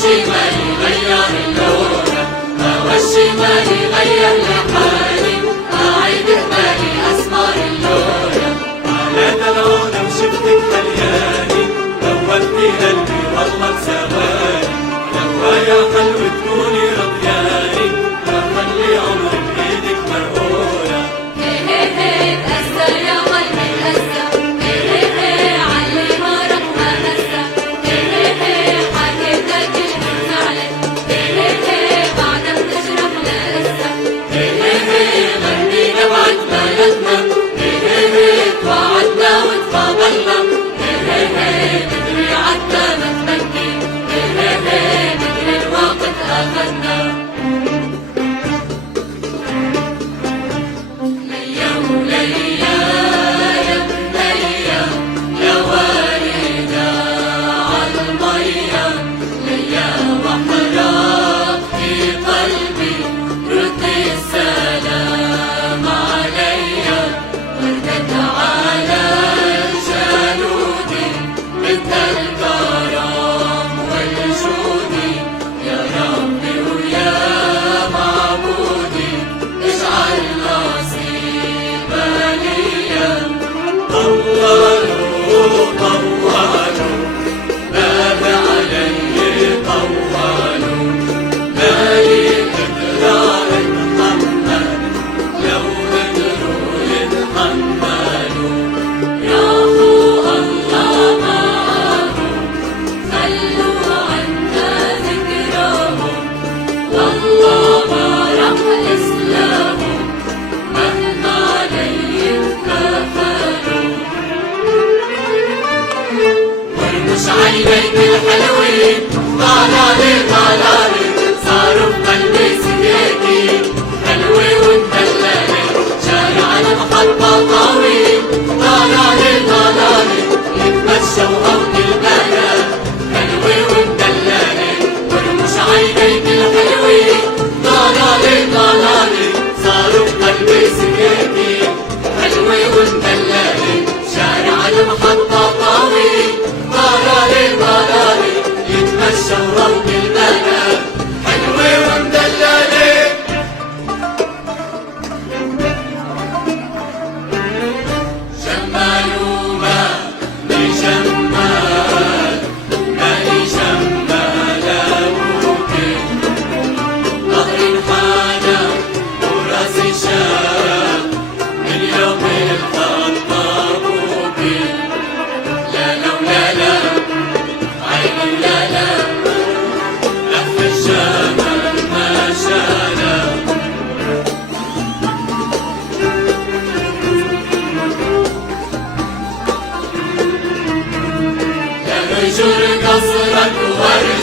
الشمال غير اللون، هوا الشمال غير لحالي، أعيد بالي أسمار اللون. على دلعونا وشفتك ملياني، دوبتي قلبي والله بثواني، لو يا حلو تكوني رضياني، خلي عمري بإيدك مرقونة. تأسى يا قلبي تأسى، علي ما راح ما نسى، حكيتك اللي زعلت، بعدك تجرح لسه، غنينا بعد ما لتنا، توعدنا وتفاضلنا، ندري عدنا ما تمني، ندري الوقت أخذنا. عينيك الحلوين طالالي طالالي، صاروا بقلبي سكاكين، حلوة ومدللة، شارع المحطة طويل، طالالي طالالي، يتمشى وهون البنات، حلوة ومدللة، ورموش عينيك الحلوين طالالي طالالي، صاروا بقلبي سكاكين، حلوة ومدللة، شارع المحطة طويل، طالالي طالالي، يتمشى وهون البنات، حلوة ومدللة. جمال وما بجمال، مالي جمال أبوكي، ظهري انحنى وراسي شاب، من يوم الخطاب أبوكي، لا لا ولا لا، عيني لا لا، لف الجمال ما شالا. لا نجر قصرك ورد